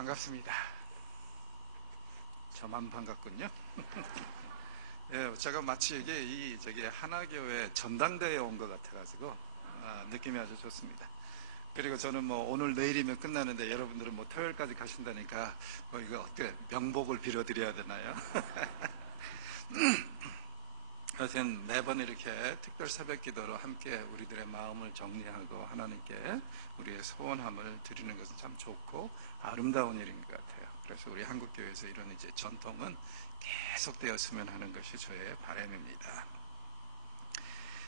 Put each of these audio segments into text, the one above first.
반갑습니다. 저만 반갑군요. 예, 제가 마치 이게 하나교회 전당대회에 온 것 같아가지고 느낌이 아주 좋습니다. 그리고 저는 오늘 내일이면 끝나는데 여러분들은 토요일까지 가신다니까 이거 어떻게 명복을 빌어드려야 되나요? 하여튼 매번 이렇게 특별 새벽 기도로 함께 우리들의 마음을 정리하고 하나님께 우리의 소원함을 드리는 것은 참 좋고 아름다운 일인 것 같아요. 그래서 우리 한국교회에서 이런 전통은 계속되었으면 하는 것이 저의 바람입니다.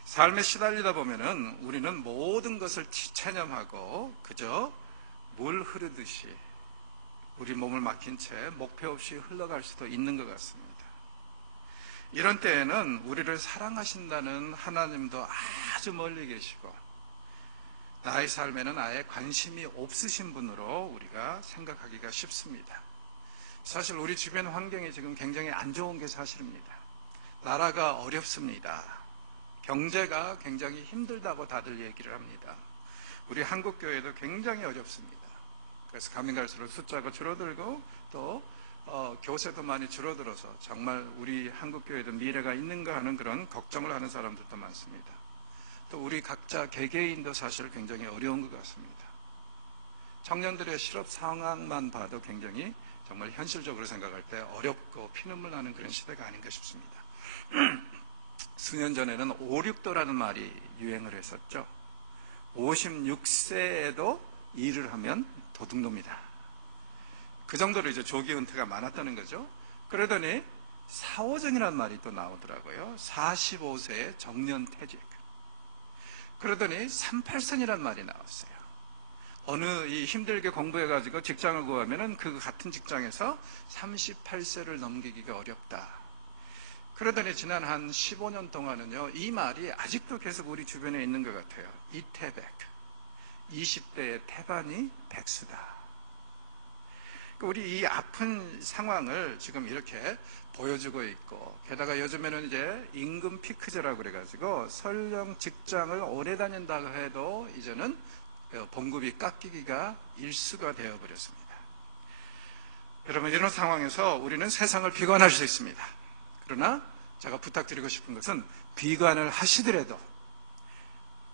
삶에 시달리다 보면은 우리는 모든 것을 체념하고 그저 물 흐르듯이 우리 몸을 막힌 채 목표 없이 흘러갈 수도 있는 것 같습니다. 이런 때에는 우리를 사랑하신다는 하나님도 아주 멀리 계시고 나의 삶에는 아예 관심이 없으신 분으로 우리가 생각하기가 쉽습니다. 사실 우리 주변 환경이 지금 굉장히 안 좋은 게 사실입니다. 나라가 어렵습니다. 경제가 굉장히 힘들다고 다들 얘기를 합니다. 우리 한국교회도 굉장히 어렵습니다. 그래서 가면 갈수록 숫자가 줄어들고 또 교세도 많이 줄어들어서 정말 우리 한국교회도 미래가 있는가 하는 그런 걱정을 하는 사람들도 많습니다. 또 우리 각자 개개인도 사실 굉장히 어려운 것 같습니다. 청년들의 실업 상황만 봐도 굉장히 정말 현실적으로 생각할 때 어렵고 피눈물 나는 그런 시대가 아닌가 싶습니다. 수년 전에는 5,6도라는 말이 유행을 했었죠. 56세에도 일을 하면 도둑놈이다. 그 정도로 조기 은퇴가 많았다는 거죠. 그러더니 4.5정이라는 말이 또 나오더라고요. 45세에 정년 퇴직. 그러더니 38선이라는 말이 나왔어요. 어느 힘들게 공부해가지고 직장을 구하면은 그 같은 직장에서 38세를 넘기기가 어렵다. 그러더니 지난 한 15년 동안은요, 이 말이 아직도 계속 우리 주변에 있는 것 같아요. 이태백. 20대의 태반이 백수다. 우리 이 아픈 상황을 지금 이렇게 보여주고 있고, 게다가 요즘에는 임금 피크제라고 그래가지고 설령 직장을 오래 다닌다고 해도 이제는 봉급이 깎이기가 일수가 되어버렸습니다. 여러분, 이런 상황에서 우리는 세상을 비관할 수 있습니다. 그러나 제가 부탁드리고 싶은 것은 비관을 하시더라도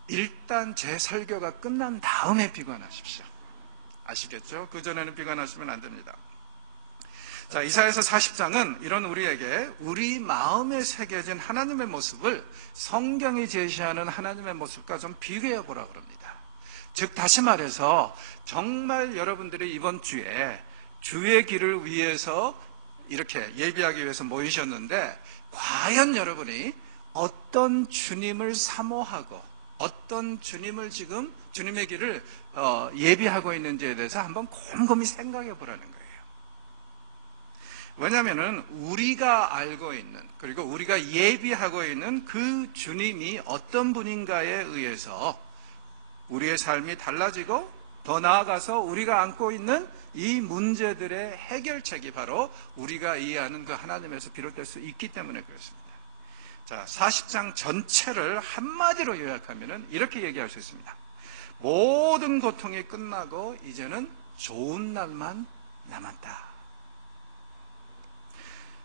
일단 제 설교가 끝난 다음에 비관하십시오. 아시겠죠? 그전에는 비관하시면 안 됩니다. 자, 이사야서 40장은 이런 우리에게 우리 마음에 새겨진 하나님의 모습을 성경이 제시하는 하나님의 모습과 좀 비교해 보라고 합니다. 즉 다시 말해서 정말 여러분들이 이번 주에 주의 길을 위해서 이렇게 예비하기 위해서 모이셨는데 과연 여러분이 어떤 주님을 사모하고 어떤 주님을 지금 주님의 길을 예비하고 있는지에 대해서 한번 곰곰이 생각해 보라는 거예요. 왜냐하면 우리가 알고 있는 그리고 우리가 예비하고 있는 그 주님이 어떤 분인가에 의해서 우리의 삶이 달라지고 더 나아가서 우리가 안고 있는 이 문제들의 해결책이 바로 우리가 이해하는 그 하나님에서 비롯될 수 있기 때문에 그렇습니다. 자, 40장 전체를 한마디로 요약하면 이렇게 얘기할 수 있습니다. 모든 고통이 끝나고 이제는 좋은 날만 남았다.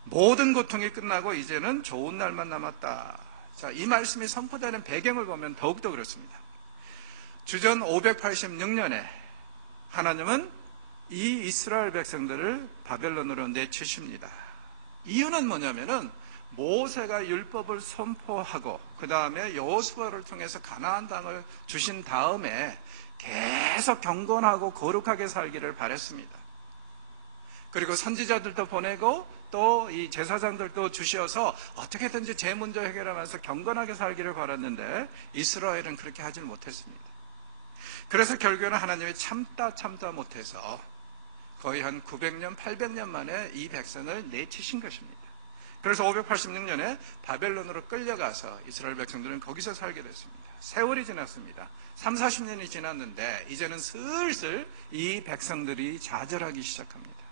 모든 고통이 끝나고 이제는 좋은 날만 남았다. 자, 이 말씀이 선포되는 배경을 보면 더욱더 그렇습니다. 주전 586년에 하나님은 이 이스라엘 백성들을 바벨론으로 내치십니다. 이유는 뭐냐면은 모세가 율법을 선포하고 그 다음에 여호수아를 통해서 가나안 땅을 주신 다음에 계속 경건하고 거룩하게 살기를 바랬습니다. 그리고 선지자들도 보내고 또 이 제사장들도 주셔서 어떻게든지 제 문제 해결하면서 경건하게 살기를 바랐는데 이스라엘은 그렇게 하질 못했습니다. 그래서 결국에는 하나님이 참다 못해서 거의 한 900년, 800년 만에 이 백성을 내치신 것입니다. 그래서 586년에 바벨론으로 끌려가서 이스라엘 백성들은 거기서 살게 됐습니다. 세월이 지났습니다. 30-40년이 지났는데 이제는 슬슬 이 백성들이 좌절하기 시작합니다.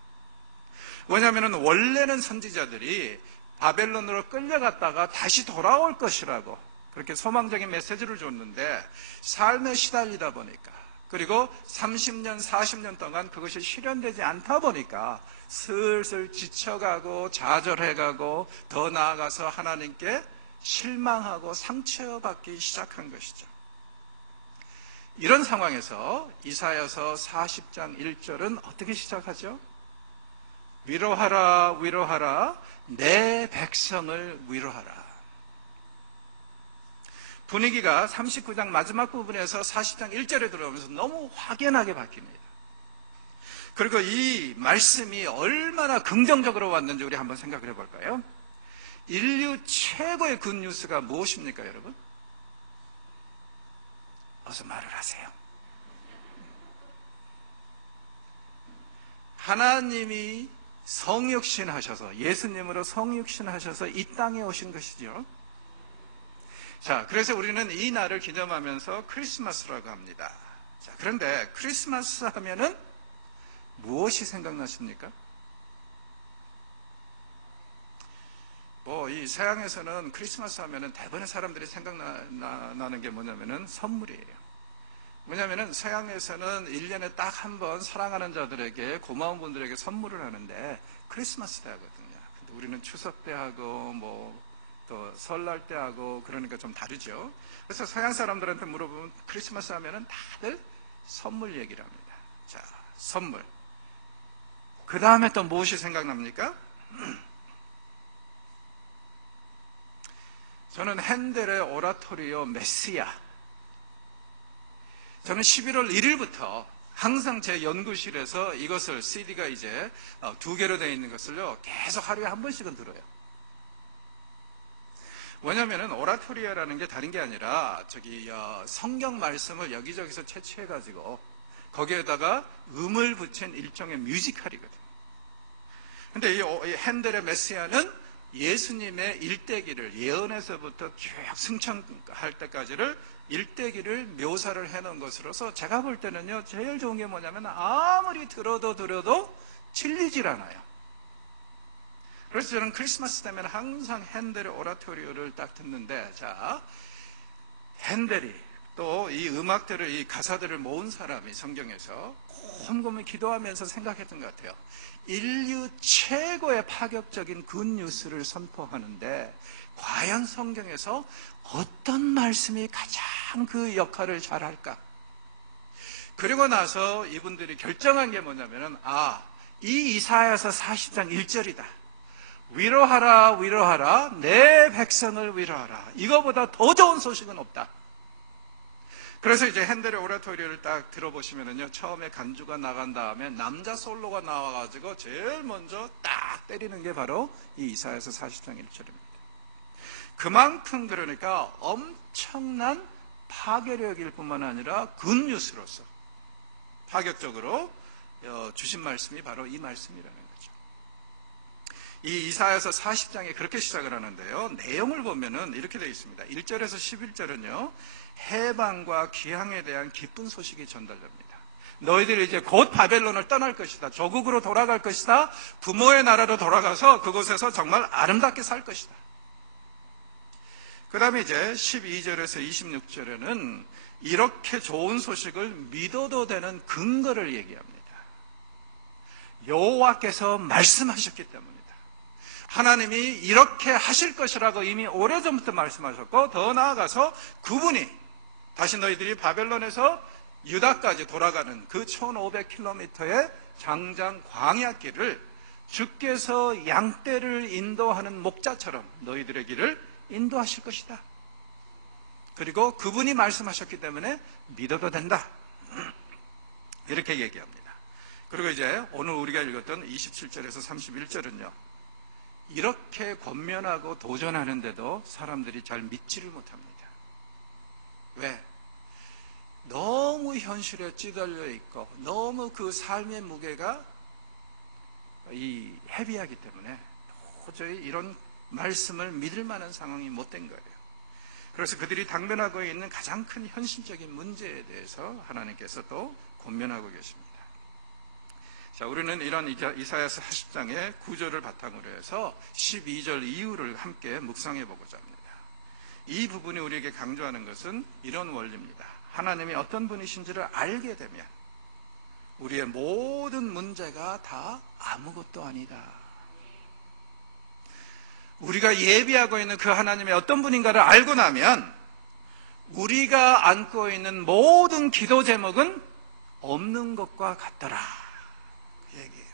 왜냐하면 원래는 선지자들이 바벨론으로 끌려갔다가 다시 돌아올 것이라고 그렇게 소망적인 메시지를 줬는데 삶에 시달리다 보니까 그리고 30년, 40년 동안 그것이 실현되지 않다 보니까 슬슬 지쳐가고 좌절해가고 더 나아가서 하나님께 실망하고 상처받기 시작한 것이죠. 이런 상황에서 이사야서 40장 1절은 어떻게 시작하죠? 위로하라, 위로하라, 내 백성을 위로하라. 분위기가 39장 마지막 부분에서 40장 1절에 들어오면서 너무 확연하게 바뀝니다. 그리고 이 말씀이 얼마나 긍정적으로 왔는지 우리 한번 생각을 해볼까요? 인류 최고의 굿뉴스가 무엇입니까, 여러분? 어서 말을 하세요. 하나님이 성육신하셔서, 예수님으로 성육신하셔서 이 땅에 오신 것이죠. 자, 그래서 우리는 이 날을 기념하면서 크리스마스라고 합니다. 자, 그런데 크리스마스 하면은 무엇이 생각나십니까? 이 서양에서는 크리스마스 하면은 대부분의 사람들이 생각나는 게 뭐냐면은 선물이에요. 왜냐하면은 서양에서는 1년에 딱 한 번 사랑하는 자들에게, 고마운 분들에게 선물을 하는데 크리스마스 때 하거든요. 근데 우리는 추석 때 하고 또 설날 때 하고 그러니까 좀 다르죠. 그래서 서양 사람들한테 물어보면 크리스마스 하면은 다들 선물 얘기를 합니다. 자, 선물. 그 다음에 또 무엇이 생각납니까? 저는 핸델의 오라토리오 메시아. 저는 11월 1일부터 항상 제 연구실에서 이것을 CD가 이제 2개로 되어 있는 것을요 계속 하루에 한 번씩은 들어요. 왜냐하면 오라토리아라는 게 다른 게 아니라 성경 말씀을 여기저기서 채취해가지고 거기에다가 음을 붙인 일종의 뮤지컬이거든요. 근데 이 핸델의 메시아는 예수님의 일대기를, 예언에서부터 쭉 승천할 때까지를 일대기를 묘사를 해놓은 것으로서 제가 볼 때는요 제일 좋은 게 뭐냐면 아무리 들어도 질리질 않아요. 그래서 저는 크리스마스 때면 항상 핸델의 오라토리오를 딱 듣는데, 자, 핸델이 또 이 음악들을, 이 가사들을 모은 사람이 성경에서 곰곰이 기도하면서 생각했던 것 같아요. 인류 최고의 파격적인 굿뉴스를 선포하는데 과연 성경에서 어떤 말씀이 가장 그 역할을 잘할까? 그리고 나서 이분들이 결정한 게 뭐냐면은 이 이사야서 40장 1절이다. 위로하라, 위로하라, 내 백성을 위로하라. 이거보다 더 좋은 소식은 없다. 그래서 이제 핸델의 오라토리오를 딱 들어보시면은요, 처음에 간주가 나간 다음에 남자 솔로가 나와가지고 제일 먼저 딱 때리는 게 바로 이 이사야서 40장 1절입니다. 그만큼 그러니까 엄청난 파괴력일 뿐만 아니라 굿뉴스로서 파격적으로 주신 말씀이 바로 이 말씀이라는 거죠. 이 이사야서 40장에 그렇게 시작을 하는데요. 내용을 보면은 이렇게 되어 있습니다. 1절에서 11절은요. 해방과 귀향에 대한 기쁜 소식이 전달됩니다. 너희들이 이제 곧 바벨론을 떠날 것이다. 조국으로 돌아갈 것이다. 부모의 나라로 돌아가서 그곳에서 정말 아름답게 살 것이다. 그 다음에 이제 12절에서 26절에는 이렇게 좋은 소식을 믿어도 되는 근거를 얘기합니다. 여호와께서 말씀하셨기 때문이다. 하나님이 이렇게 하실 것이라고 이미 오래전부터 말씀하셨고, 더 나아가서 그분이 다시 너희들이 바벨론에서 유다까지 돌아가는 그 1500km의 장장 광야길을 주께서 양떼를 인도하는 목자처럼 너희들의 길을 인도하실 것이다. 그리고 그분이 말씀하셨기 때문에 믿어도 된다. 이렇게 얘기합니다. 그리고 이제 오늘 우리가 읽었던 27절에서 31절은요. 이렇게 권면하고 도전하는데도 사람들이 잘 믿지를 못합니다. 왜? 너무 현실에 찌들려 있고 너무 그 삶의 무게가 헤비하기 때문에 도저히 이런 말씀을 믿을 만한 상황이 못 된 거예요. 그래서 그들이 당면하고 있는 가장 큰 현실적인 문제에 대해서 하나님께서 또 권면하고 계십니다. 자, 우리는 이런 이사야서 40장의 9절을 바탕으로 해서 12절 이후를 함께 묵상해 보고자 합니다. 이 부분이 우리에게 강조하는 것은 이런 원리입니다. 하나님이 어떤 분이신지를 알게 되면 우리의 모든 문제가 다 아무것도 아니다. 우리가 예비하고 있는 그 하나님이 어떤 분인가를 알고 나면 우리가 안고 있는 모든 기도 제목은 없는 것과 같더라. 그 얘기예요.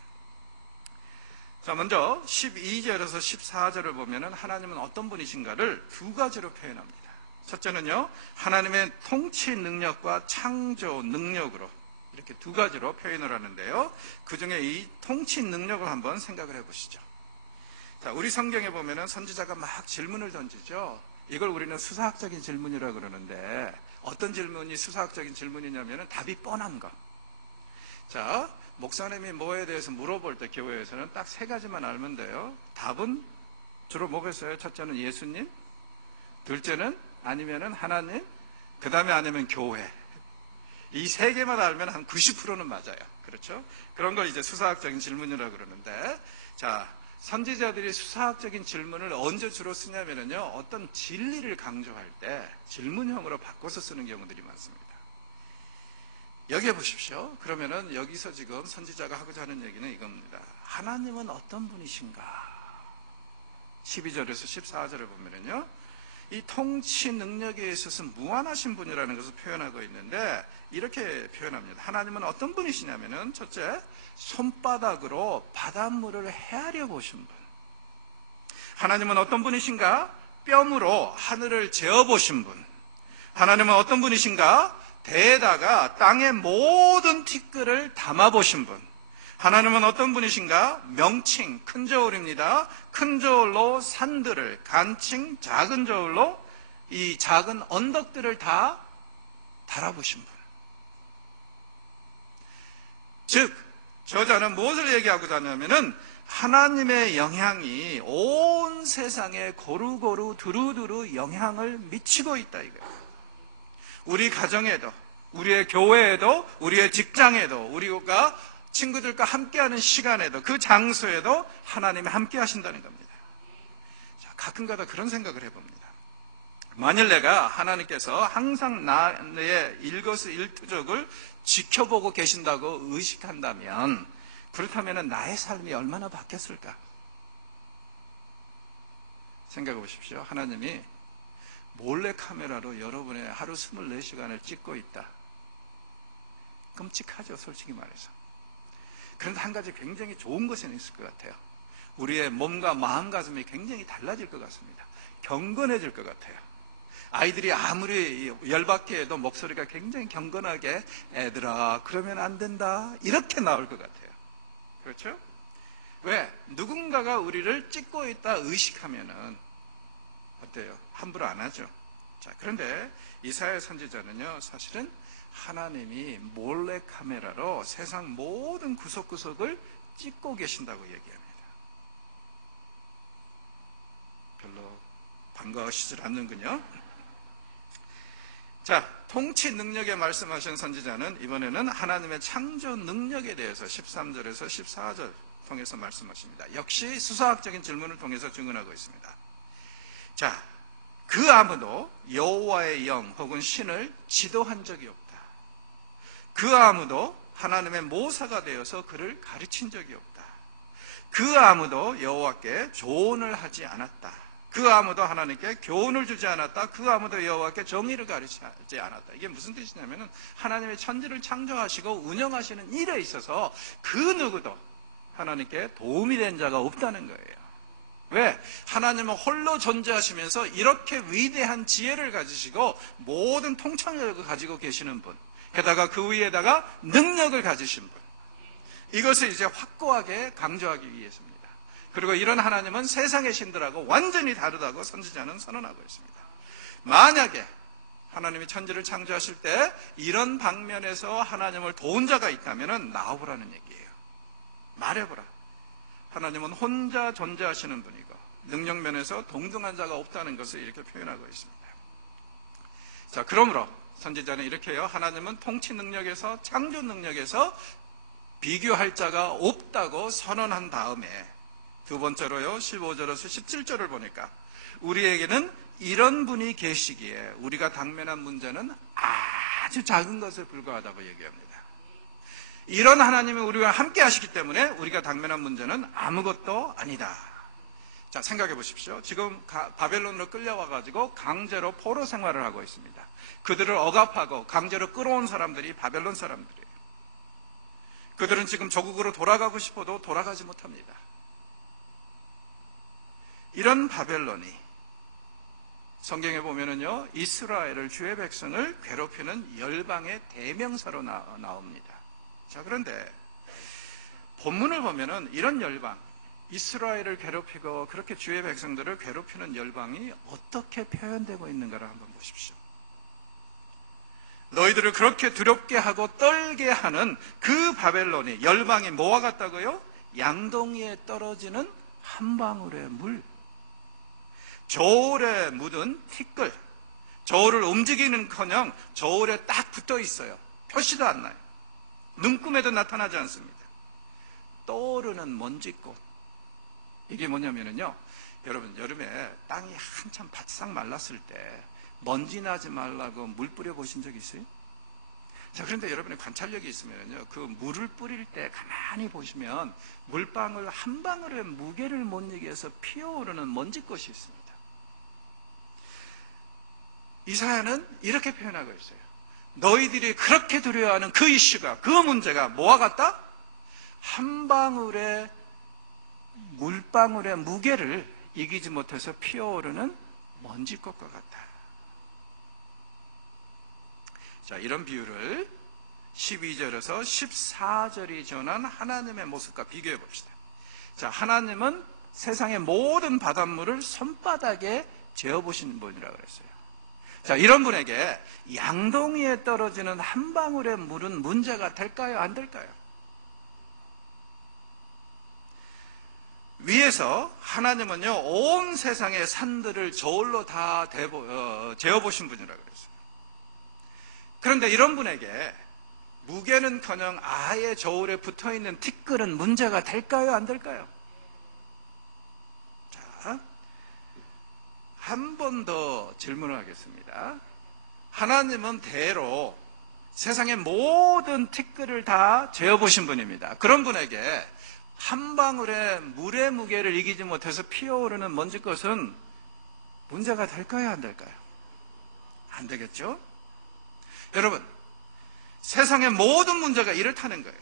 자, 먼저 12절에서 14절을 보면은 하나님은 어떤 분이신가를 두 가지로 표현합니다. 첫째는요, 하나님의 통치 능력과 창조 능력으로 이렇게 두 가지로 표현을 하는데요. 그 중에 이 통치 능력을 한번 생각을 해보시죠. 자, 우리 성경에 보면은 선지자가 막 질문을 던지죠. 이걸 우리는 수사학적인 질문이라고 그러는데 어떤 질문이 수사학적인 질문이냐면은 답이 뻔한 거. 자, 목사님이 뭐에 대해서 물어볼 때 교회에서는 딱 세 가지만 알면 돼요. 답은 주로 뭐겠어요? 첫째는 예수님, 둘째는 아니면은 하나님, 그 다음에 아니면 교회. 이 세 개만 알면 한 90%는 맞아요. 그렇죠? 그런 걸 이제 수사학적인 질문이라고 그러는데, 자, 선지자들이 수사학적인 질문을 언제 주로 쓰냐면요, 어떤 진리를 강조할 때 질문형으로 바꿔서 쓰는 경우들이 많습니다. 여기에 보십시오. 그러면은 여기서 지금 선지자가 하고자 하는 얘기는 이겁니다. 하나님은 어떤 분이신가? 12절에서 14절을 보면은요, 이 통치 능력에 있어서 무한하신 분이라는 것을 표현하고 있는데 이렇게 표현합니다. 하나님은 어떤 분이시냐면은 첫째, 손바닥으로 바닷물을 헤아려 보신 분. 하나님은 어떤 분이신가? 뼘으로 하늘을 재어 보신 분. 하나님은 어떤 분이신가? 대에다가 땅의 모든 티끌을 담아 보신 분. 하나님은 어떤 분이신가? 명칭, 큰 저울입니다. 큰 저울로 산들을, 간칭, 작은 저울로 이 작은 언덕들을 다 달아보신 분. 즉, 저자는 무엇을 얘기하고자 하냐면은 하나님의 영향이 온 세상에 고루고루 두루두루 영향을 미치고 있다 이거예요. 우리 가정에도, 우리의 교회에도, 우리의 직장에도, 우리가 친구들과 함께하는 시간에도, 그 장소에도 하나님이 함께 하신다는 겁니다. 자, 가끔가다 그런 생각을 해봅니다. 만일 내가 하나님께서 항상 나의 일거수일투족을 지켜보고 계신다고 의식한다면, 그렇다면 나의 삶이 얼마나 바뀌었을까? 생각해 보십시오. 하나님이 몰래카메라로 여러분의 하루 24시간을 찍고 있다. 끔찍하죠, 솔직히 말해서. 그런데 한 가지 굉장히 좋은 것은 있을 것 같아요. 우리의 몸과 마음가짐이 굉장히 달라질 것 같습니다. 경건해질 것 같아요. 아이들이 아무리 열받게 해도 목소리가 굉장히 경건하게 애들아 그러면 안 된다 이렇게 나올 것 같아요. 그렇죠? 왜? 누군가가 우리를 찍고 있다 의식하면은 어때요? 함부로 안 하죠. 자, 그런데 이사야 선지자는요, 사실은 하나님이 몰래 카메라로 세상 모든 구석구석을 찍고 계신다고 얘기합니다. 별로 반가우시질 않는군요. 자, 통치 능력에 말씀하신 선지자는 이번에는 하나님의 창조 능력에 대해서 13절에서 14절 통해서 말씀하십니다. 역시 수사학적인 질문을 통해서 증언하고 있습니다. 자, 그 아무도 여호와의 영 혹은 신을 지도한 적이 없다. 그 아무도 하나님의 모사가 되어서 그를 가르친 적이 없다. 그 아무도 여호와께 조언을 하지 않았다. 그 아무도 하나님께 교훈을 주지 않았다. 그 아무도 여호와께 정의를 가르치지 않았다. 이게 무슨 뜻이냐면은 하나님의 천지를 창조하시고 운영하시는 일에 있어서 그 누구도 하나님께 도움이 된 자가 없다는 거예요. 왜? 하나님은 홀로 존재하시면서 이렇게 위대한 지혜를 가지시고 모든 통찰력을 가지고 계시는 분, 게다가 그 위에다가 능력을 가지신 분, 이것을 이제 확고하게 강조하기 위해서입니다. 그리고 이런 하나님은 세상의 신들하고 완전히 다르다고 선지자는 선언하고 있습니다. 만약에 하나님이 천지를 창조하실 때 이런 방면에서 하나님을 도운 자가 있다면 나와보라는 얘기예요. 말해보라. 하나님은 혼자 존재하시는 분이고 능력면에서 동등한 자가 없다는 것을 이렇게 표현하고 있습니다. 자, 그러므로 선지자는 이렇게 해요. 하나님은 통치 능력에서, 창조 능력에서 비교할 자가 없다고 선언한 다음에 두 번째로요, 15절에서 17절을 보니까 우리에게는 이런 분이 계시기에 우리가 당면한 문제는 아주 작은 것에 불과하다고 얘기합니다. 이런 하나님이 우리와 함께 하시기 때문에 우리가 당면한 문제는 아무것도 아니다. 자, 생각해 보십시오. 지금 바벨론으로 끌려와가지고 강제로 포로 생활을 하고 있습니다. 그들을 억압하고 강제로 끌어온 사람들이 바벨론 사람들이에요. 그들은 지금 조국으로 돌아가고 싶어도 돌아가지 못합니다. 이런 바벨론이 성경에 보면은요, 이스라엘을, 주의 백성을 괴롭히는 열방의 대명사로 나옵니다. 자, 그런데 본문을 보면은 이런 열방, 이스라엘을 괴롭히고 그렇게 주의 백성들을 괴롭히는 열방이 어떻게 표현되고 있는가를 한번 보십시오. 너희들을 그렇게 두렵게 하고 떨게 하는 그 바벨론이, 열방이 뭐와 같다고요? 양동이에 떨어지는 한 방울의 물, 저울에 묻은 티끌, 저울을 움직이는커녕 저울에 딱 붙어 있어요. 표시도 안 나요. 눈금에도 나타나지 않습니다. 떠오르는 먼지꽃. 이게 뭐냐면요, 여러분, 여름에 땅이 한참 바싹 말랐을 때 먼지 나지 말라고 물 뿌려 보신 적 있어요? 자, 그런데 여러분의 관찰력이 있으면요, 그 물을 뿌릴 때 가만히 보시면 물방울 한 방울의 무게를 못 이겨서 피어오르는 먼지꽃이 있습니다. 이사야는 이렇게 표현하고 있어요. 너희들이 그렇게 두려워하는 그 이슈가, 그 문제가 뭐와 같다? 한 방울의 물방울의 무게를 이기지 못해서 피어오르는 먼지꽃과 같다. 자, 이런 비유를 12절에서 14절이 전한 하나님의 모습과 비교해 봅시다. 자, 하나님은 세상의 모든 바닷물을 손바닥에 재어보신 분이라고 그랬어요. 자, 이런 분에게 양동이에 떨어지는 한 방울의 물은 문제가 될까요? 안 될까요? 위에서 하나님은요, 온 세상의 산들을 저울로 다 재어보신 분이라고 그랬어요. 그런데 이런 분에게 무게는커녕 아예 저울에 붙어있는 티끌은 문제가 될까요? 안 될까요? 자, 한 번 더 질문을 하겠습니다. 하나님은 대로 세상의 모든 티끌을 다 재어보신 분입니다. 그런 분에게 한 방울의 물의 무게를 이기지 못해서 피어오르는 먼지꽃은 문제가 될까요? 안 될까요? 안 되겠죠? 여러분, 세상의 모든 문제가 이렇다는 거예요.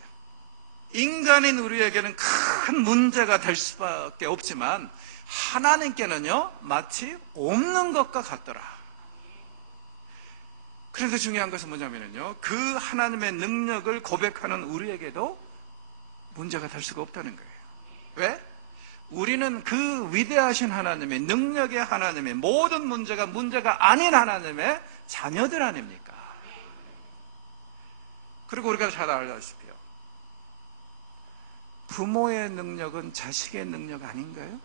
인간인 우리에게는 큰 문제가 될 수밖에 없지만 하나님께는요, 마치 없는 것과 같더라. 그런데 중요한 것은 뭐냐면요, 그 하나님의 능력을 고백하는 우리에게도 문제가 될 수가 없다는 거예요. 왜? 우리는 그 위대하신 하나님의, 능력의 하나님의, 모든 문제가 문제가 아닌 하나님의 자녀들 아닙니까? 그리고 우리가 잘 알다시피요, 부모의 능력은 자식의 능력 아닌가요?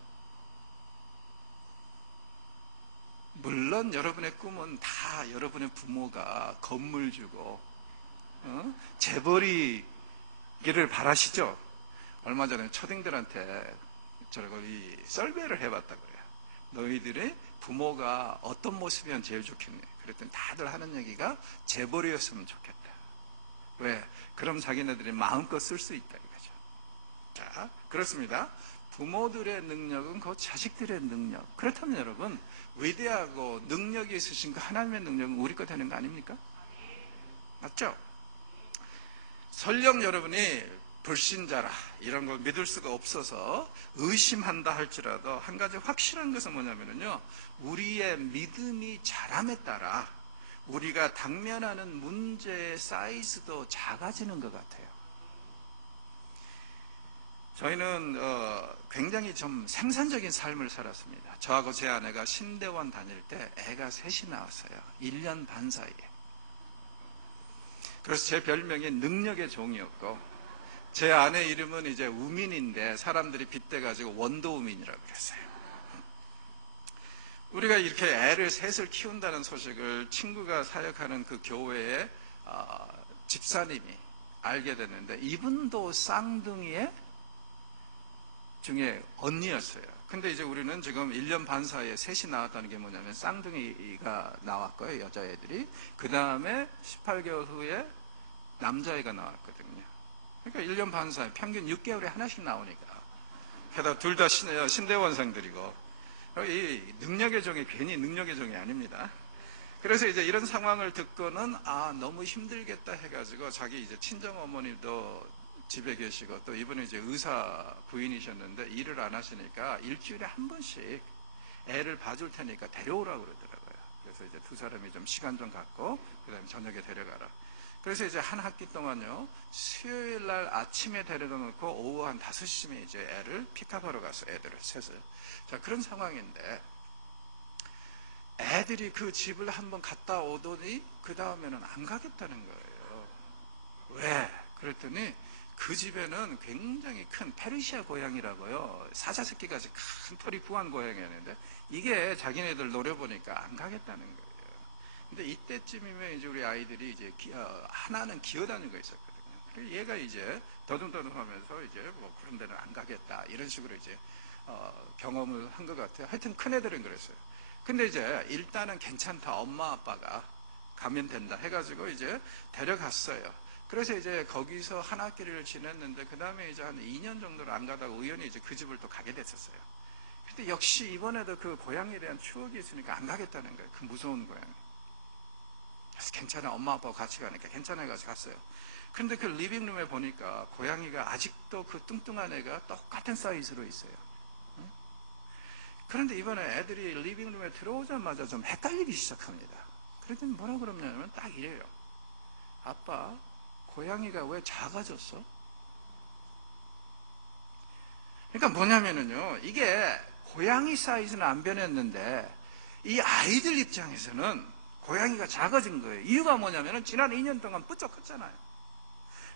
물론 여러분의 꿈은 다 여러분의 부모가 건물 주고 재벌이기를 바라시죠? 얼마 전에 초딩들한테 저기 썰매를 해봤다 그래요. 너희들의 부모가 어떤 모습이면 제일 좋겠네. 그랬더니 다들 하는 얘기가 재벌이었으면 좋겠다. 왜? 그럼 자기네들이 마음껏 쓸 수 있다 이거죠. 자, 그렇습니다. 부모들의 능력은 그 자식들의 능력. 그렇다면 여러분, 위대하고 능력이 있으신 그 하나님의 능력은 우리 거 되는 거 아닙니까? 맞죠? 설령 여러분이 불신자라 이런 걸 믿을 수가 없어서 의심한다 할지라도 한 가지 확실한 것은 뭐냐면요, 우리의 믿음이 자람에 따라 우리가 당면하는 문제의 사이즈도 작아지는 것 같아요. 저희는 굉장히 좀 생산적인 삶을 살았습니다. 저하고 제 아내가 신대원 다닐 때 애가 셋이 나왔어요. 1년 반 사이에. 그래서 제 별명이 능력의 종이었고, 제 아내 이름은 이제 우민인데 사람들이 빗대가지고 원도우민이라고 그랬어요. 우리가 이렇게 애를 셋을 키운다는 소식을 친구가 사역하는 그 교회의 집사님이 알게 됐는데, 이분도 쌍둥이의 중에 언니였어요. 근데 이제 우리는 지금 1년 반 사이에 셋이 나왔다는 게 뭐냐면 쌍둥이가 나왔고요, 여자애들이. 그 다음에 18개월 후에 남자애가 나왔거든요. 그러니까 1년 반 사이 평균 6개월에 하나씩 나오니까. 게다가 둘 다 신대원생들이고. 이 능력의 종이 괜히 능력의 종이 아닙니다. 그래서 이제 이런 상황을 듣고는 너무 힘들겠다 해가지고 자기 이제 친정 어머니도 집에 계시고 또 이분은 이제 의사 부인이셨는데 일을 안 하시니까 일주일에 한 번씩 애를 봐줄 테니까 데려오라고 그러더라고요. 그래서 이제 두 사람이 좀 시간 좀 갖고 그 다음에 저녁에 데려가라. 그래서 이제 한 학기 동안요, 수요일 날 아침에 데려다 놓고 오후 한 5시쯤에 이제 애를 픽업하러 가서 애들을 셋을. 자, 그런 상황인데 애들이 그 집을 한번 갔다 오더니 그 다음에는 안 가겠다는 거예요. 왜? 그랬더니 그 집에는 굉장히 큰 페르시아 고양이라고요. 사자새끼까지 큰 털이 부한 고양이였는데 이게 자기네들 노려보니까 안 가겠다는 거예요. 근데 이때쯤이면 이제 우리 아이들이 이제 하나는 기어다니고 있었거든요. 그래서 얘가 이제 더듬더듬 하면서 이제 뭐 그런 데는 안 가겠다. 이런 식으로 이제 경험을 한 것 같아요. 하여튼 큰 애들은 그랬어요. 근데 이제 일단은 괜찮다. 엄마 아빠가 가면 된다 해가지고 이제 데려갔어요. 그래서 이제 거기서 한 학기를 지냈는데 그 다음에 이제 한 2년 정도를 안 가다가 우연히 이제 그 집을 또 가게 됐었어요. 근데 역시 이번에도 그 고양이에 대한 추억이 있으니까 안 가겠다는 거예요. 그 무서운 고양이. 그래서 괜찮아. 엄마 아빠하고 같이 가니까 괜찮아 해가지고 갔어요. 근데 그 리빙룸에 보니까 고양이가 아직도 그 뚱뚱한 애가 똑같은 사이즈로 있어요. 그런데 이번에 애들이 리빙룸에 들어오자마자 좀 헷갈리기 시작합니다. 그랬더니 뭐라 그러냐면 딱 이래요. 아빠, 고양이가 왜 작아졌어? 그러니까 뭐냐면요, 이게 고양이 사이즈는 안 변했는데 이 아이들 입장에서는 고양이가 작아진 거예요. 이유가 뭐냐면 지난 2년 동안 부쩍 컸잖아요.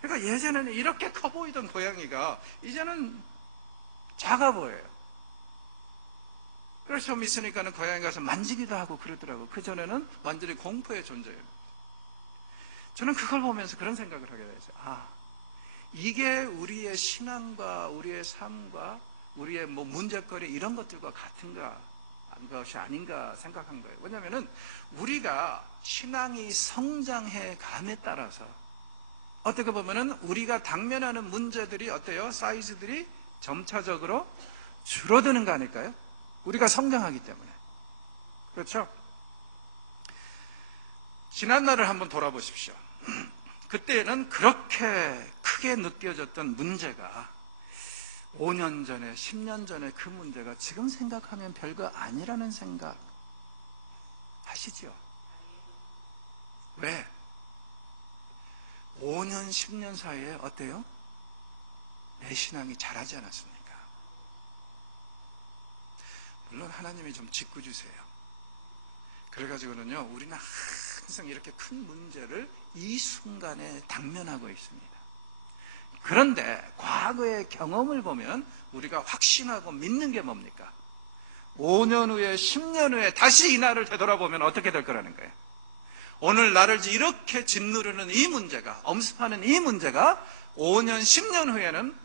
그러니까 예전에는 이렇게 커 보이던 고양이가 이제는 작아 보여요. 그래서 좀 있으니까는 고양이 가서 만지기도 하고 그러더라고요. 그전에는 완전히 공포의 존재예요. 저는 그걸 보면서 그런 생각을 하게 됐어요. 이게 우리의 신앙과 우리의 삶과 우리의 뭐 문제거리 이런 것들과 같은가, 것이 아닌가 생각한 거예요. 왜냐하면 우리가 신앙이 성장해 감에 따라서 어떻게 보면은 우리가 당면하는 문제들이 어때요? 사이즈들이 점차적으로 줄어드는 거 아닐까요? 우리가 성장하기 때문에. 그렇죠? 지난날을 한번 돌아보십시오. 그때는 그렇게 크게 느껴졌던 문제가 5년 전에, 10년 전에 그 문제가 지금 생각하면 별거 아니라는 생각 하시죠? 왜? 5년, 10년 사이에 어때요? 내 신앙이 자라지 않았습니까? 물론 하나님이 좀 짓궂으세요. 그래가지고는요, 우리는 항상 이렇게 큰 문제를 이 순간에 당면하고 있습니다. 그런데 과거의 경험을 보면 우리가 확신하고 믿는 게 뭡니까? 5년 후에 10년 후에 다시 이 날을 되돌아보면 어떻게 될 거라는 거예요. 오늘 나를 이렇게 짓누르는 이 문제가, 엄습하는 이 문제가 5년 10년 후에는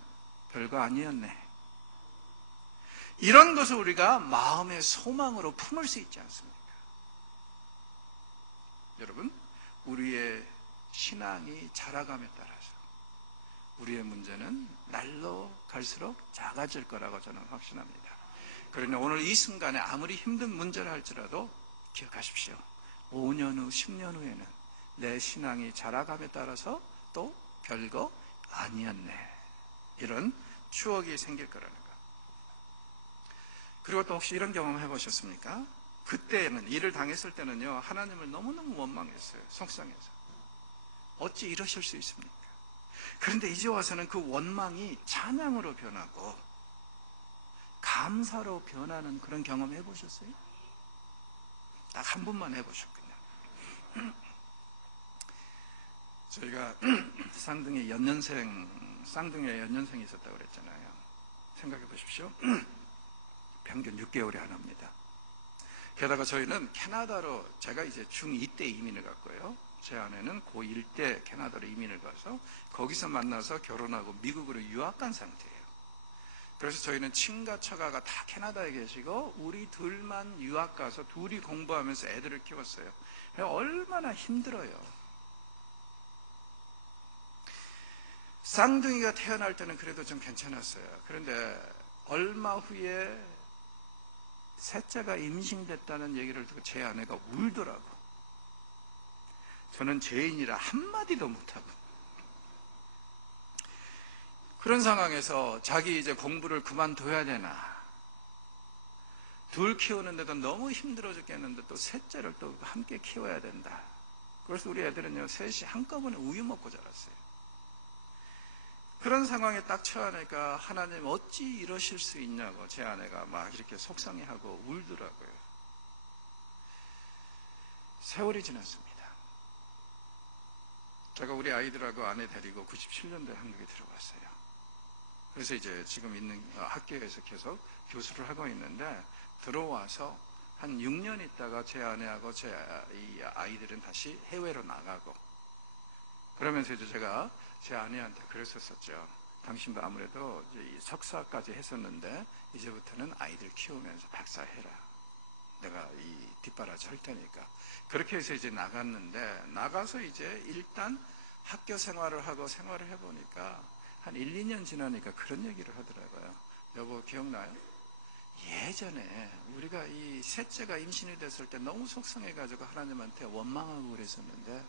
별거 아니었네. 이런 것을 우리가 마음의 소망으로 품을 수 있지 않습니까? 여러분, 우리의 신앙이 자라감에 따라서 우리의 문제는 날로 갈수록 작아질 거라고 저는 확신합니다. 그러나 오늘 이 순간에 아무리 힘든 문제를 할지라도 기억하십시오. 5년 후, 10년 후에는 내 신앙이 자라감에 따라서 또 별거 아니었네. 이런 추억이 생길 거라는 거. 그리고 또 혹시 이런 경험 해보셨습니까? 그때는, 일을 당했을 때는요, 하나님을 너무너무 원망했어요. 속상해서. 어찌 이러실 수 있습니까? 그런데 이제 와서는 그 원망이 찬양으로 변하고 감사로 변하는 그런 경험 해보셨어요? 딱 한 번만 해보셨군요. 저희가 쌍둥이에 연년생이 있었다고 그랬잖아요. 생각해 보십시오. 평균 6개월에 하나입니다. 게다가 저희는 캐나다로, 제가 이제 중2 때 이민을 갔고요. 제 아내는 고1 때 캐나다로 이민을 가서 거기서 만나서 결혼하고 미국으로 유학 간 상태예요. 그래서 저희는 친가 처가가 다 캐나다에 계시고 우리 둘만 유학 가서 둘이 공부하면서 애들을 키웠어요. 얼마나 힘들어요. 쌍둥이가 태어날 때는 그래도 좀 괜찮았어요. 그런데 얼마 후에 셋째가 임신됐다는 얘기를 듣고 제 아내가 울더라고. 저는 죄인이라 한마디도 못하고. 그런 상황에서 자기 이제 공부를 그만둬야 되나. 둘 키우는데도 너무 힘들어 죽겠는데 또 셋째를 또 함께 키워야 된다. 그래서 우리 애들은요, 셋이 한꺼번에 우유 먹고 자랐어요. 그런 상황에 딱 처하니까 하나님 어찌 이러실 수 있냐고 제 아내가 막 이렇게 속상해하고 울더라고요. 세월이 지났습니다. 제가 우리 아이들하고 아내 데리고 97년도에 한국에 들어왔어요. 그래서 이제 지금 있는 학교에서 계속 교수를 하고 있는데 들어와서 한 6년 있다가 제 아내하고 제 이 아이들은 다시 해외로 나가고 그러면서 이제 제가 제 아내한테 그랬었죠. 당신도 아무래도 이제 석사까지 했었는데 이제부터는 아이들 키우면서 박사해라. 내가 이 뒷바라지 할 테니까. 그렇게 해서 이제 나갔는데 나가서 이제 일단 학교 생활을 하고 생활을 해보니까 한 1, 2년 지나니까 그런 얘기를 하더라고요. 여보 기억나요? 예전에 우리가 이 셋째가 임신이 됐을 때 너무 속상해가지고 하나님한테 원망하고 그랬었는데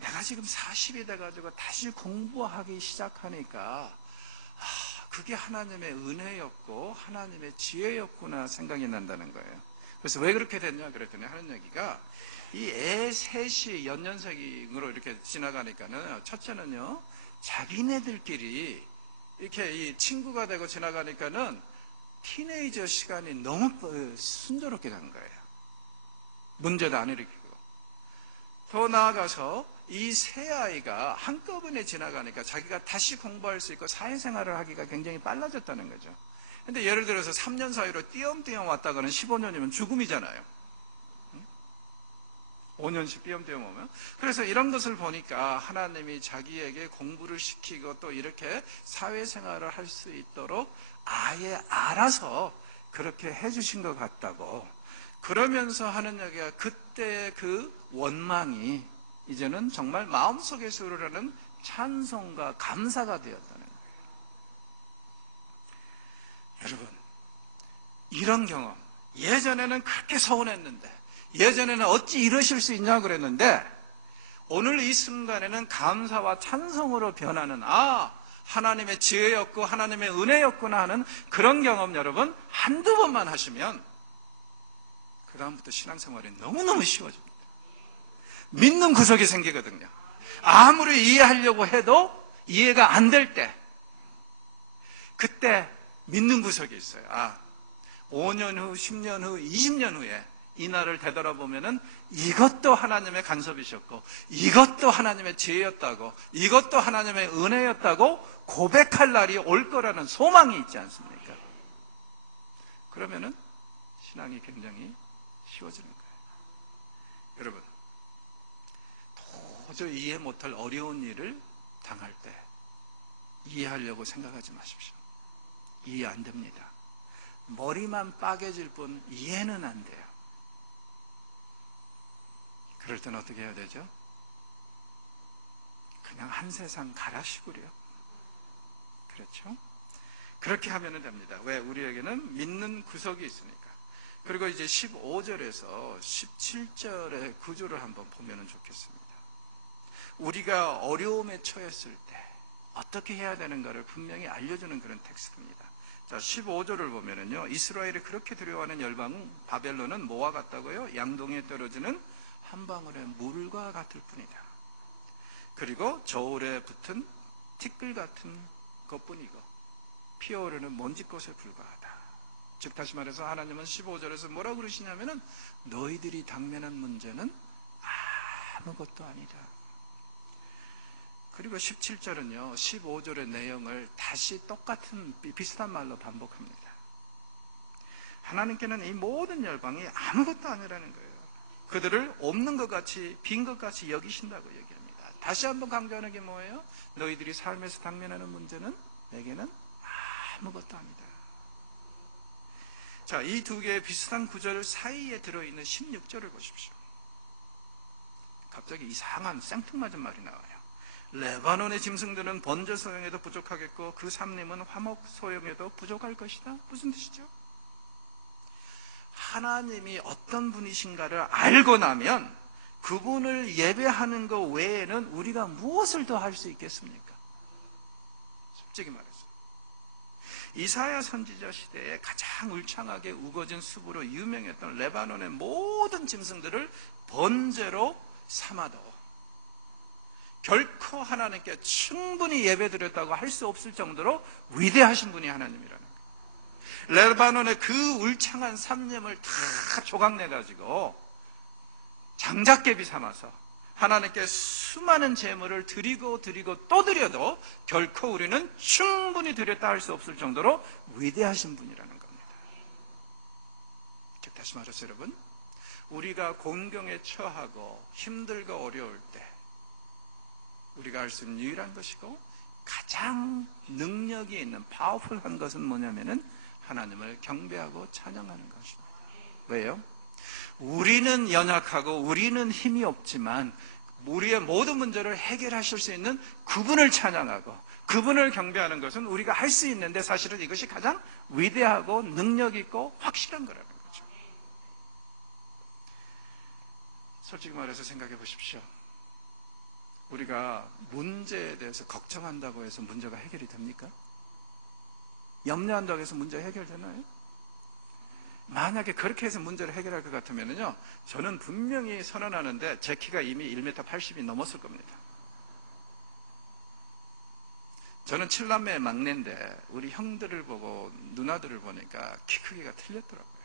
내가 지금 40이 돼가지고 다시 공부하기 시작하니까 그게 하나님의 은혜였고 하나님의 지혜였구나 생각이 난다는 거예요. 그래서 왜 그렇게 됐냐 그랬더니 하는 얘기가 이 애 셋이 연년생으로 이렇게 지나가니까는 첫째는요 자기네들끼리 이렇게 이 친구가 되고 지나가니까는 티네이저 시간이 너무 순조롭게 간 거예요. 문제도 안 일으키고. 더 나아가서 이 세 아이가 한꺼번에 지나가니까 자기가 다시 공부할 수 있고 사회생활을 하기가 굉장히 빨라졌다는 거죠. 근데 예를 들어서 3년 사이로 띄엄띄엄 왔다가는 15년이면 죽음이잖아요. 5년씩 띄엄띄엄 오면. 그래서 이런 것을 보니까 하나님이 자기에게 공부를 시키고 또 이렇게 사회생활을 할 수 있도록 아예 알아서 그렇게 해주신 것 같다고. 그러면서 하는 얘기가 그때의 그 원망이 이제는 정말 마음속에서 우러나는 찬송과 감사가 되었다는 거예요. 여러분, 이런 경험, 예전에는 그렇게 서운했는데, 예전에는 어찌 이러실 수 있냐고 그랬는데, 오늘 이 순간에는 감사와 찬송으로 변하는, 하나님의 지혜였고, 하나님의 은혜였구나 하는 그런 경험 여러분, 한두 번만 하시면, 그다음부터 신앙생활이 너무너무 쉬워집니다. 믿는 구석이 생기거든요. 아무리 이해하려고 해도 이해가 안 될 때, 그때 믿는 구석이 있어요. 5년 후, 10년 후, 20년 후에 이 날을 되돌아보면은 이것도 하나님의 간섭이셨고, 이것도 하나님의 지혜였다고, 이것도 하나님의 은혜였다고 고백할 날이 올 거라는 소망이 있지 않습니까? 그러면은 신앙이 굉장히 쉬워지는 거예요. 여러분, 도저히 이해 못할 어려운 일을 당할 때 이해하려고 생각하지 마십시오. 이해 안 됩니다. 머리만 빠개질 뿐 이해는 안 돼요. 그럴 땐 어떻게 해야 되죠? 그냥 한 세상 가라시구려. 그렇죠? 그렇게 하면 됩니다. 왜? 우리에게는 믿는 구석이 있으니까. 그리고 이제 15절에서 17절의 구조를 한번 보면 좋겠습니다. 우리가 어려움에 처했을 때 어떻게 해야 되는가를 분명히 알려주는 그런 텍스트입니다. 자, 15절을 보면은요, 이스라엘이 그렇게 두려워하는 열방 바벨론은 뭐와 같다고요? 양동이에 떨어지는 한 방울의 물과 같을 뿐이다. 그리고 저울에 붙은 티끌 같은 것뿐이고 피어오르는 먼지꽃에 불과하다. 즉 다시 말해서 하나님은 15절에서 뭐라고 그러시냐면은 너희들이 당면한 문제는 아무것도 아니다. 그리고 17절은요 15절의 내용을 다시 똑같은 비슷한 말로 반복합니다. 하나님께는 이 모든 열방이 아무것도 아니라는 거예요. 그들을 없는 것 같이 빈 것 같이 여기신다고 얘기합니다. 다시 한번 강조하는 게 뭐예요? 너희들이 삶에서 당면하는 문제는 내게는 아무것도 아니다. 자, 이 두 개의 비슷한 구절 사이에 들어있는 16절을 보십시오. 갑자기 이상한 생뚱맞은 말이 나와요. 레바논의 짐승들은 번제 소용에도 부족하겠고 그 삼림은 화목 소용에도 부족할 것이다. 무슨 뜻이죠? 하나님이 어떤 분이신가를 알고 나면 그분을 예배하는 것 외에는 우리가 무엇을 더 할 수 있겠습니까? 솔직히 말해서 이사야 선지자 시대에 가장 울창하게 우거진 숲으로 유명했던 레바논의 모든 짐승들을 번제로 삼아도 결코 하나님께 충분히 예배드렸다고 할 수 없을 정도로 위대하신 분이 하나님이라는 거예요. 레바논의 그 울창한 삼림을 다 조각내가지고 장작개비 삼아서 하나님께 수많은 제물을 드리고 또 드려도 결코 우리는 충분히 드렸다 할 수 없을 정도로 위대하신 분이라는 겁니다. 다시 말해서 여러분, 우리가 곤경에 처하고 힘들고 어려울 때 우리가 할 수 있는 유일한 것이고 가장 능력이 있는 파워풀한 것은 뭐냐면은 하나님을 경배하고 찬양하는 것입니다. 왜요? 우리는 연약하고 우리는 힘이 없지만 우리의 모든 문제를 해결하실 수 있는 그분을 찬양하고 그분을 경배하는 것은 우리가 할 수 있는데 사실은 이것이 가장 위대하고 능력 있고 확실한 거라는 거죠. 솔직히 말해서 생각해 보십시오. 우리가 문제에 대해서 걱정한다고 해서 문제가 해결이 됩니까? 염려한다고 해서 문제 해결되나요? 만약에 그렇게 해서 문제를 해결할 것 같으면요, 저는 분명히 선언하는데 제 키가 이미 1m 80이 넘었을 겁니다. 저는 7남매의 막내인데 우리 형들을 보고 누나들을 보니까 키 크기가 틀렸더라고요.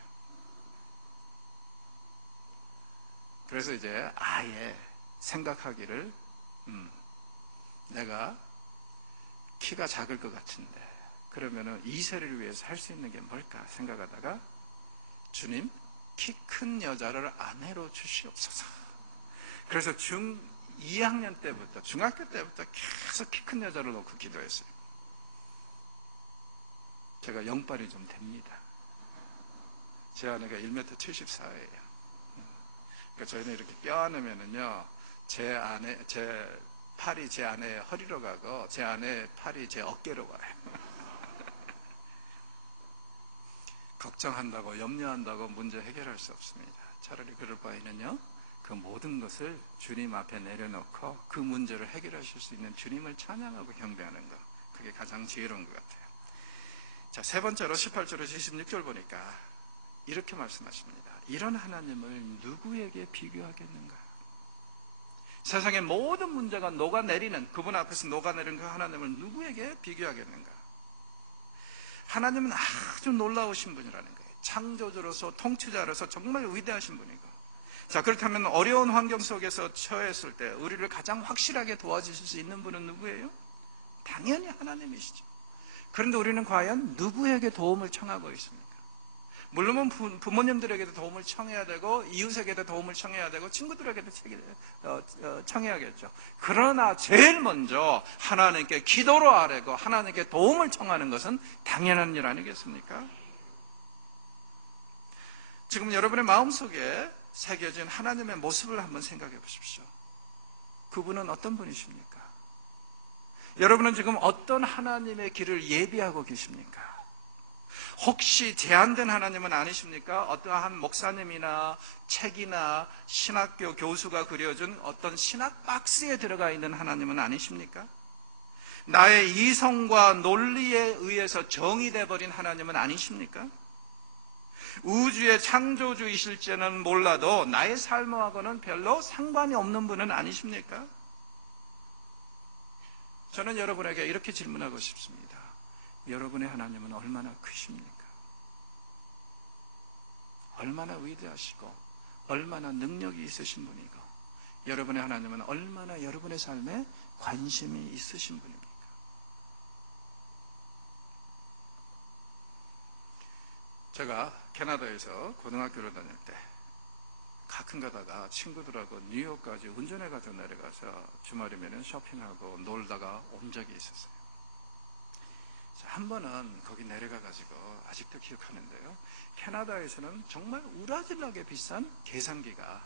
그래서 이제 아예 생각하기를 내가 키가 작을 것 같은데 그러면은 이 세를 위해서 할 수 있는 게 뭘까 생각하다가 주님, 키 큰 여자를 아내로 주시옵소서. 그래서 중2학년 때부터, 중학교 때부터 계속 키 큰 여자를 놓고 기도했어요. 제가 영빨이 좀 됩니다. 제 아내가 1m 74예요. 그러니까 저희는 이렇게 뼈 안으면은요, 제 팔이 제 아내의 허리로 가고, 제 아내의 팔이 제 어깨로 와요. 걱정한다고 염려한다고 문제 해결할 수 없습니다. 차라리 그럴 바에는요, 그 모든 것을 주님 앞에 내려놓고 그 문제를 해결하실 수 있는 주님을 찬양하고 경배하는 것, 그게 가장 지혜로운 것 같아요. 자, 세 번째로 18절에서 26절 보니까 이렇게 말씀하십니다. 이런 하나님을 누구에게 비교하겠는가? 세상의 모든 문제가 녹아내리는, 그분 앞에서 녹아내리는 그 하나님을 누구에게 비교하겠는가? 하나님은 아주 놀라우신 분이라는 거예요. 창조주로서, 통치자로서 정말 위대하신 분이고. 자, 그렇다면 어려운 환경 속에서 처했을 때 우리를 가장 확실하게 도와주실 수 있는 분은 누구예요? 당연히 하나님이시죠. 그런데 우리는 과연 누구에게 도움을 청하고 있습니까? 물론 부모님들에게도 도움을 청해야 되고 이웃에게도 도움을 청해야 되고 친구들에게도 청해야겠죠. 그러나 제일 먼저 하나님께 기도로 아뢰고 하나님께 도움을 청하는 것은 당연한 일 아니겠습니까? 지금 여러분의 마음속에 새겨진 하나님의 모습을 한번 생각해 보십시오. 그분은 어떤 분이십니까? 여러분은 지금 어떤 하나님의 길을 예비하고 계십니까? 혹시 제한된 하나님은 아니십니까? 어떠한 목사님이나 책이나 신학교 교수가 그려준 어떤 신학 박스에 들어가 있는 하나님은 아니십니까? 나의 이성과 논리에 의해서 정의돼 버린 하나님은 아니십니까? 우주의 창조주이실지는 몰라도 나의 삶하고는 별로 상관이 없는 분은 아니십니까? 저는 여러분에게 이렇게 질문하고 싶습니다. 여러분의 하나님은 얼마나 크십니까? 얼마나 위대하시고 얼마나 능력이 있으신 분이고 여러분의 하나님은 얼마나 여러분의 삶에 관심이 있으신 분입니까? 제가 캐나다에서 고등학교를 다닐 때 가끔 가다가 친구들하고 뉴욕까지 운전해가지고 내려가서 주말이면 쇼핑하고 놀다가 온 적이 있었어요. 한 번은 거기 내려가가지고 아직도 기억하는데요. 캐나다에서는 정말 우라질나게 비싼 계산기가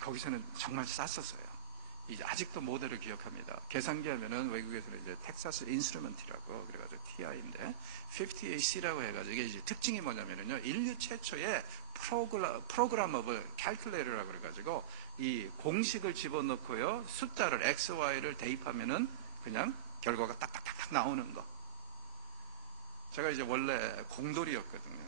거기서는 정말 쌌었어요. 이제 아직도 모델을 기억합니다. 계산기 하면은 외국에서는 이제 텍사스 인스트루먼트라고 그래가지고 TI인데 58C라고 해가지고 이게 이제 특징이 뭐냐면은요, 인류 최초의 프로그래머블 캘큘레이터라고 그래가지고 이 공식을 집어넣고요, 숫자를 X, Y를 대입하면은 그냥 결과가 딱딱딱딱 나오는 거. 제가 이제 원래 공돌이였거든요.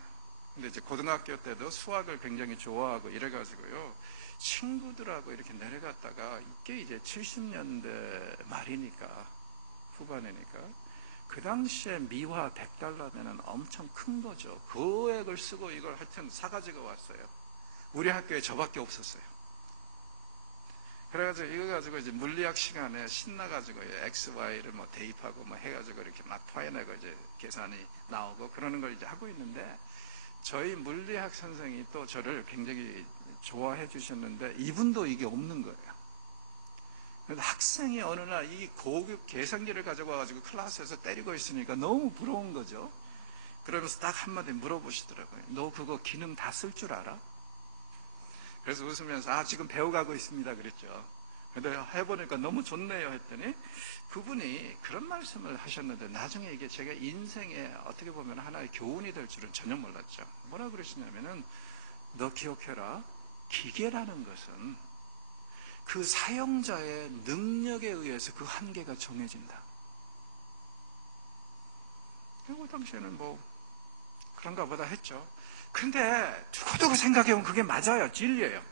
근데 이제 고등학교 때도 수학을 굉장히 좋아하고 이래가지고요, 친구들하고 이렇게 내려갔다가 이게 이제 70년대 말이니까, 후반이니까, 그 당시에 미화 $100면 엄청 큰 거죠. 그 액을 쓰고 이걸 하여튼 사가지고 왔어요. 우리 학교에 저밖에 없었어요. 그래가지고 이거 가지고 이제 물리학 시간에 신나가지고 X, Y를 뭐 대입하고 뭐 해가지고 이렇게 막 파해내고 이제 계산이 나오고 그러는 걸 이제 하고 있는데, 저희 물리학 선생이 또 저를 굉장히 좋아해 주셨는데 이분도 이게 없는 거예요. 그래서 학생이 어느 날 이 고급 계산기를 가져와가지고 클래스에서 때리고 있으니까 너무 부러운 거죠. 그러면서 딱 한마디 물어보시더라고요. 너 그거 기능 다 쓸 줄 알아? 그래서 웃으면서 지금 배워가고 있습니다 그랬죠. 근데 해보니까 너무 좋네요 했더니 그분이 그런 말씀을 하셨는데, 나중에 이게 제가 인생에 어떻게 보면 하나의 교훈이 될 줄은 전혀 몰랐죠. 뭐라 그러시냐면은, 너 기억해라. 기계라는 것은 그 사용자의 능력에 의해서 그 한계가 정해진다. 그리고 당시에는 뭐 그런가 보다 했죠. 근데 두고두고 생각해보면 그게 맞아요. 진리예요.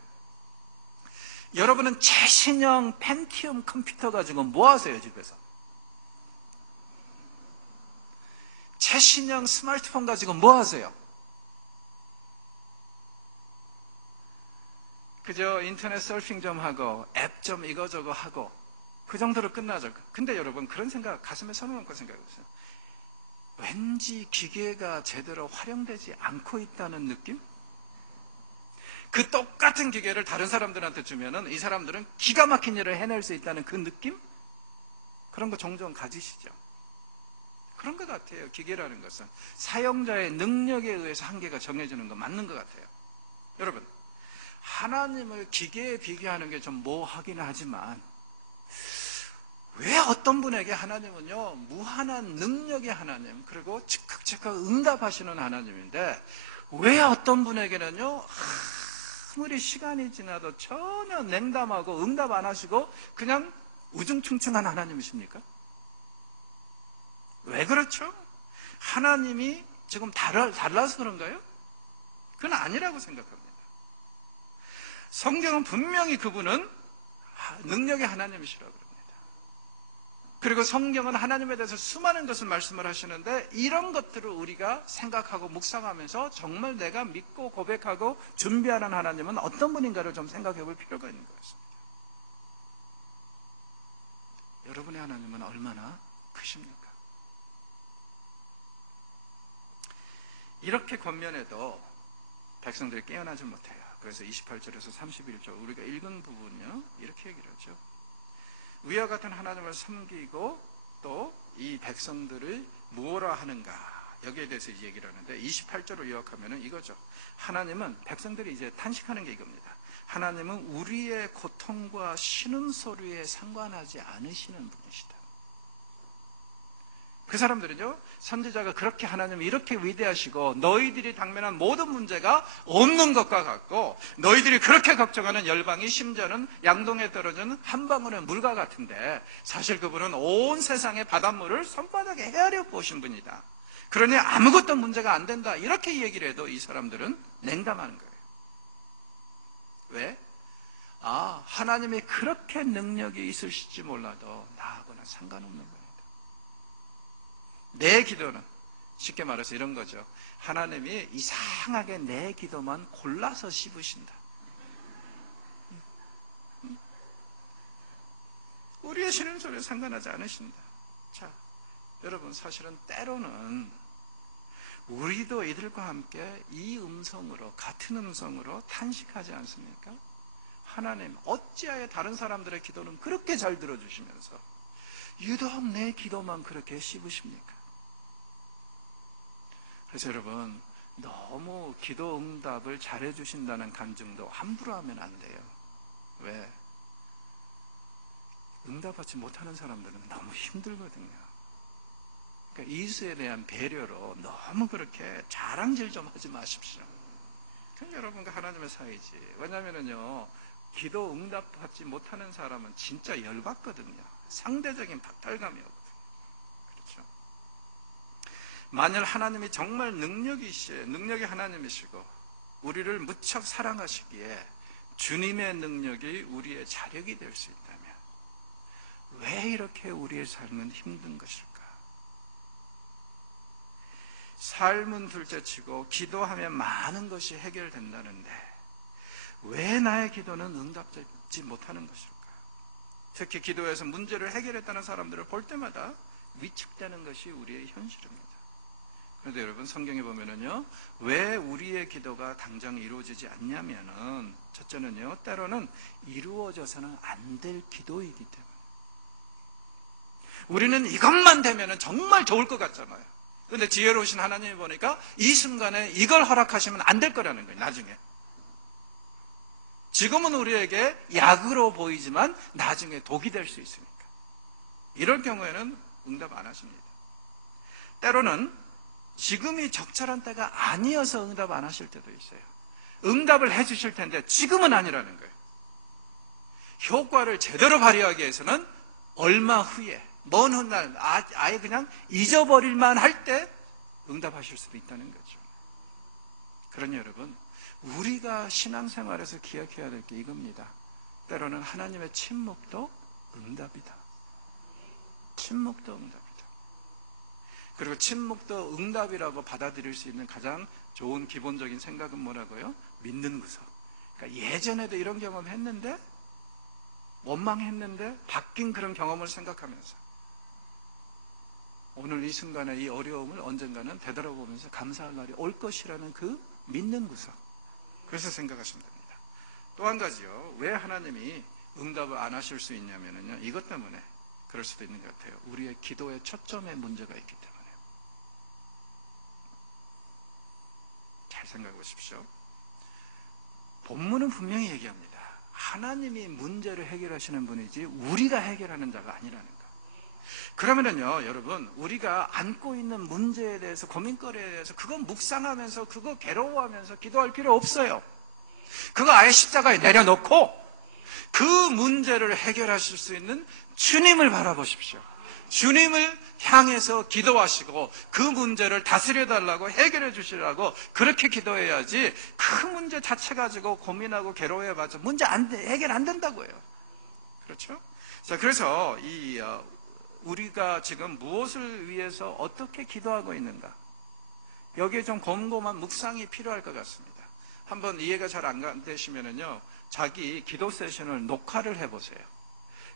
여러분은 최신형 펜티엄 컴퓨터 가지고 뭐 하세요, 집에서? 최신형 스마트폰 가지고 뭐 하세요? 그저 인터넷 서핑 좀 하고 앱 좀 이거저거 하고 그 정도로 끝나죠. 근데 여러분, 그런 생각 가슴에 손을 얹고 생각해보세요. 왠지 기계가 제대로 활용되지 않고 있다는 느낌? 그 똑같은 기계를 다른 사람들한테 주면은 이 사람들은 기가 막힌 일을 해낼 수 있다는 그 느낌? 그런 거 종종 가지시죠. 그런 것 같아요. 기계라는 것은 사용자의 능력에 의해서 한계가 정해지는 거 맞는 것 같아요. 여러분, 하나님을 기계에 비교하는 게 좀 뭐하긴 하지만, 왜 어떤 분에게 하나님은요, 무한한 능력의 하나님, 그리고 즉각 응답하시는 하나님인데, 왜 어떤 분에게는요, 아무리 시간이 지나도 전혀 냉담하고 응답 안 하시고 그냥 우중충충한 하나님이십니까? 왜 그렇죠? 하나님이 지금 달라서 그런가요? 그건 아니라고 생각합니다. 성경은 분명히 그분은 능력의 하나님이시라고 그럽니다. 그리고 성경은 하나님에 대해서 수많은 것을 말씀을 하시는데, 이런 것들을 우리가 생각하고 묵상하면서 정말 내가 믿고 고백하고 준비하는 하나님은 어떤 분인가를 좀 생각해 볼 필요가 있는 것 같습니다. 여러분의 하나님은 얼마나 크십니까? 이렇게 권면해도 백성들이 깨어나지 못해요. 그래서 28절에서 31절 우리가 읽은 부분은요, 이렇게 얘기를 하죠. 위와 같은 하나님을 섬기고 또 이 백성들을 무엇라 하는가, 여기에 대해서 얘기를 하는데, 28절을 요약하면 이거죠. 하나님은, 백성들이 이제 탄식하는 게 이겁니다. 하나님은 우리의 고통과 신음소리에 상관하지 않으시는 분이시다. 그 사람들은요, 선지자가 그렇게 하나님이 이렇게 위대하시고 너희들이 당면한 모든 문제가 없는 것과 같고, 너희들이 그렇게 걱정하는 열방이 심지어는 양동에 떨어지는 한 방울의 물과 같은데, 사실 그분은 온 세상의 바닷물을 손바닥에 헤아려 보신 분이다. 그러니 아무것도 문제가 안 된다, 이렇게 얘기를 해도 이 사람들은 냉담하는 거예요. 왜? 하나님이 그렇게 능력이 있으실지 몰라도 나하고는 상관없는 거예요. 내 기도는 쉽게 말해서 이런 거죠. 하나님이 이상하게 내 기도만 골라서 씹으신다. 우리의 신음소리에 상관하지 않으신다. 자, 여러분, 사실은 때로는 우리도 이들과 함께 이 음성으로, 같은 음성으로 탄식하지 않습니까? 하나님, 어찌하여 다른 사람들의 기도는 그렇게 잘 들어주시면서 유독 내 기도만 그렇게 씹으십니까? 그래서 여러분, 너무 기도 응답을 잘해 주신다는 간증도 함부로 하면 안 돼요. 왜? 응답받지 못하는 사람들은 너무 힘들거든요. 그러니까 이수에 대한 배려로 너무 그렇게 자랑질 좀 하지 마십시오. 그건 여러분과 하나님의 사이지. 왜냐면은요, 기도 응답받지 못하는 사람은 진짜 열받거든요. 상대적인 박탈감이 오거든요. 그렇죠? 만일 하나님이 정말 능력이 하나님이시고 우리를 무척 사랑하시기에 주님의 능력이 우리의 자력이 될 수 있다면 왜 이렇게 우리의 삶은 힘든 것일까? 삶은 둘째치고 기도하면 많은 것이 해결된다는데 왜 나의 기도는 응답되지 못하는 것일까? 특히 기도에서 문제를 해결했다는 사람들을 볼 때마다 위축되는 것이 우리의 현실입니다. 그런데 여러분, 성경에 보면은요, 왜 우리의 기도가 당장 이루어지지 않냐면은, 첫째는요, 때로는 이루어져서는 안 될 기도이기 때문에. 우리는 이것만 되면은 정말 좋을 것 같잖아요. 그런데 지혜로우신 하나님이 보니까 이 순간에 이걸 허락하시면 안 될 거라는 거예요, 나중에. 지금은 우리에게 약으로 보이지만 나중에 독이 될 수 있으니까. 이럴 경우에는 응답 안 하십니다. 때로는 지금이 적절한 때가 아니어서 응답 안 하실 때도 있어요. 응답을 해 주실 텐데 지금은 아니라는 거예요. 효과를 제대로 발휘하기 위해서는 얼마 후에, 먼 훗날, 아예 그냥 잊어버릴만 할 때 응답하실 수도 있다는 거죠. 그러니 여러분, 우리가 신앙생활에서 기억해야 될 게 이겁니다. 때로는 하나님의 침묵도 응답이다. 침묵도 응답이다. 그리고 침묵도 응답이라고 받아들일 수 있는 가장 좋은 기본적인 생각은 뭐라고요? 믿는 구석. 그러니까 예전에도 이런 경험 했는데, 원망했는데 바뀐 그런 경험을 생각하면서 오늘 이 순간에 이 어려움을 언젠가는 되돌아보면서 감사할 날이 올 것이라는 그 믿는 구석. 그래서 생각하시면 됩니다. 또 한 가지요. 왜 하나님이 응답을 안 하실 수 있냐면요, 이것 때문에 그럴 수도 있는 것 같아요. 우리의 기도의 초점에 문제가 있기 때문에. 잘 생각해 보십시오. 본문은 분명히 얘기합니다. 하나님이 문제를 해결하시는 분이지 우리가 해결하는 자가 아니라는 거. 그러면은요, 여러분, 우리가 안고 있는 문제에 대해서, 고민거리에 대해서 그거 묵상하면서, 그거 괴로워하면서 기도할 필요 없어요. 그거 아예 십자가에 내려놓고 그 문제를 해결하실 수 있는 주님을 바라보십시오. 주님을 향해서 기도하시고 그 문제를 다스려달라고, 해결해 주시라고 그렇게 기도해야지, 그 문제 자체 가지고 고민하고 괴로워해봤자 문제 해결 안 된다고요. 그렇죠? 자, 그래서 우리가 지금 무엇을 위해서 어떻게 기도하고 있는가, 여기에 좀 곰곰한 묵상이 필요할 것 같습니다. 한번 이해가 잘 안 되시면은요, 자기 기도 세션을 녹화를 해보세요.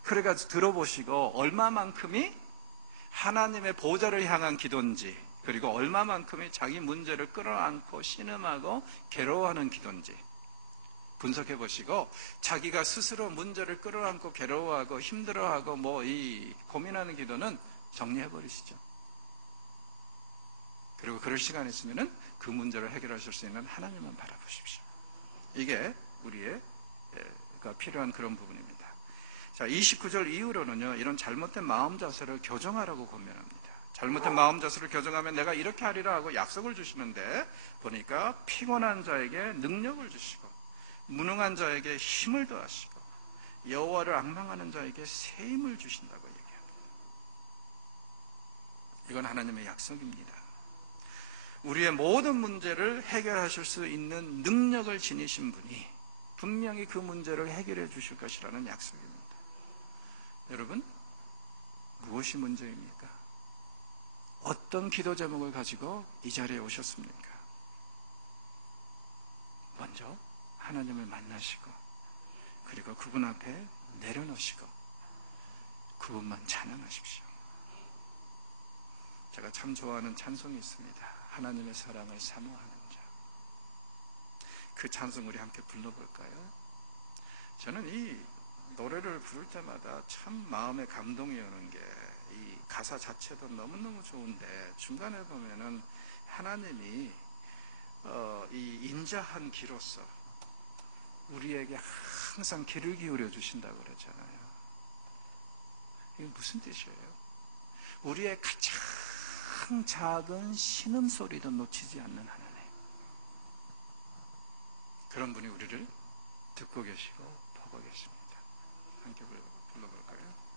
그래가지고 들어보시고 얼마만큼이 하나님의 보좌를 향한 기도인지, 그리고 얼마만큼이 자기 문제를 끌어안고 신음하고 괴로워하는 기도인지 분석해 보시고, 자기가 스스로 문제를 끌어안고 괴로워하고 힘들어하고 고민하는 기도는 정리해 버리시죠. 그리고 그럴 시간이 있으면은 그 문제를 해결하실 수 있는 하나님만 바라보십시오. 이게 우리가 필요한 그런 부분입니다. 자, 29절 이후로는요, 이런 잘못된 마음 자세를 교정하라고 권면합니다. 잘못된 마음 자세를 교정하면 내가 이렇게 하리라 하고 약속을 주시는데, 보니까 피곤한 자에게 능력을 주시고 무능한 자에게 힘을 더하시고 여호와를 앙망하는 자에게 새 힘을 주신다고 얘기합니다. 이건 하나님의 약속입니다. 우리의 모든 문제를 해결하실 수 있는 능력을 지니신 분이 분명히 그 문제를 해결해 주실 것이라는 약속입니다. 여러분, 무엇이 문제입니까? 어떤 기도 제목을 가지고 이 자리에 오셨습니까? 먼저 하나님을 만나시고, 그리고 그분 앞에 내려놓으시고 그분만 찬양하십시오. 제가 참 좋아하는 찬송이 있습니다. 하나님의 사랑을 사모하는 자. 그 찬송 우리 함께 불러볼까요? 저는 노래를 부를 때마다 참 마음에 감동이 오는 게 이 가사 자체도 너무너무 좋은데 중간에 보면은 하나님이 이 인자한 기로서 우리에게 항상 귀를 기울여 주신다고 그러잖아요. 이게 무슨 뜻이에요? 우리의 가장 작은 신음소리도 놓치지 않는 하나님. 그런 분이 우리를 듣고 계시고 보고 계십니다. 함께 불러볼까요?